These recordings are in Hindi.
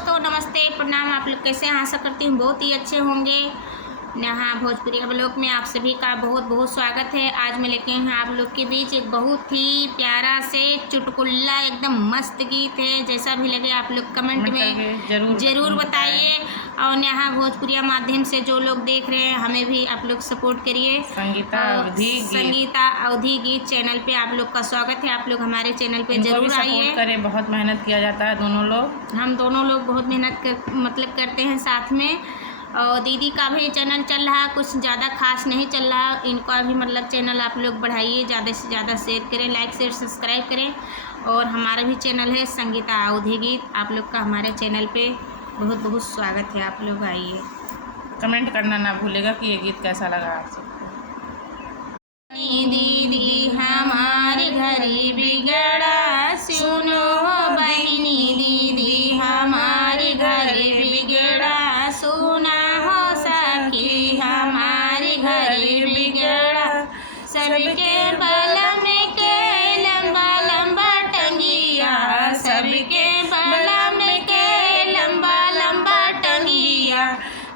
दोस्तों, नमस्ते, प्रणाम। आप लोग कैसे हैं? आशा करती हूँ बहुत ही अच्छे होंगे। यहाँ भोजपुरी ब्लॉग में आप सभी का बहुत बहुत स्वागत है। आज मैं लेके हैं आप लोग के बीच एक बहुत ही प्यारा से चुटकुल्ला एकदम मस्त गीत है। जैसा भी लगे आप लोग कमेंट में ज़रूर बताइए। और यहाँ भोजपुरिया माध्यम से जो लोग देख रहे हैं हमें भी आप लोग सपोर्ट करिए। संगीता अवधि गीत चैनल पे आप लोग का स्वागत है। आप लोग हमारे चैनल पे जरूर आइए। करें, बहुत मेहनत किया जाता है। हम दोनों लोग बहुत मेहनत करते हैं साथ में। और दीदी का भी चैनल चल रहा, कुछ ज़्यादा खास नहीं चल रहा। इनका भी चैनल आप लोग बढ़ाइए, ज़्यादा से ज़्यादा शेयर करें, लाइक शेयर सब्सक्राइब करें। और हमारा भी चैनल है संगीता अवधि गीत। आप लोग का हमारे चैनल पे बहुत बहुत स्वागत है। आप लोग आइए, कमेंट करना ना भूलेगा कि ये गीत कैसा लगा आप सबको। दीदी हमारे घर बिगड़ा, सुनो बहनी दीदी हमारे घर बिगड़ा, सुना हो सखी हमारे घर बिगड़ा। सबके बल में के लंबा लंबा टंगिया, सबके बल में के लंबा लंबा टंगिया,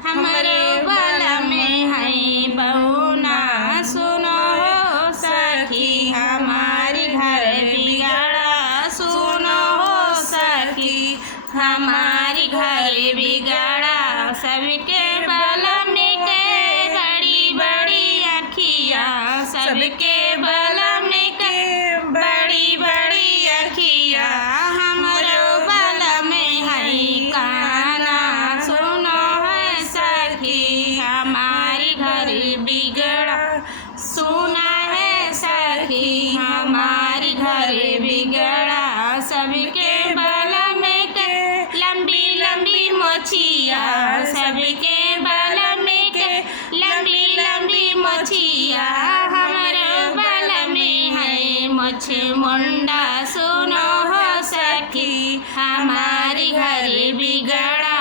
हमारे बल में है बहुना, सुनो हो सखी हमारे घर बिगड़ा, सुनो हो सखी हमारे घर बिगड़ा। सबके बल में के बड़ी बड़ी अखिया, सबके बल में के बड़ी बड़ी अखिया, हमारो बल में है काना, सुनो है सखी हमारे घर बिगड़ा, सुना है सखी हमारे घर बिगड़ा। सबके बल में के लंबी लंबी मोछिया, सबके बल में के लंबी लंबी मोछिया, हमारे बल में है मोछ मुंडा, सुनो हो सखी हमारे घर बिगड़ा।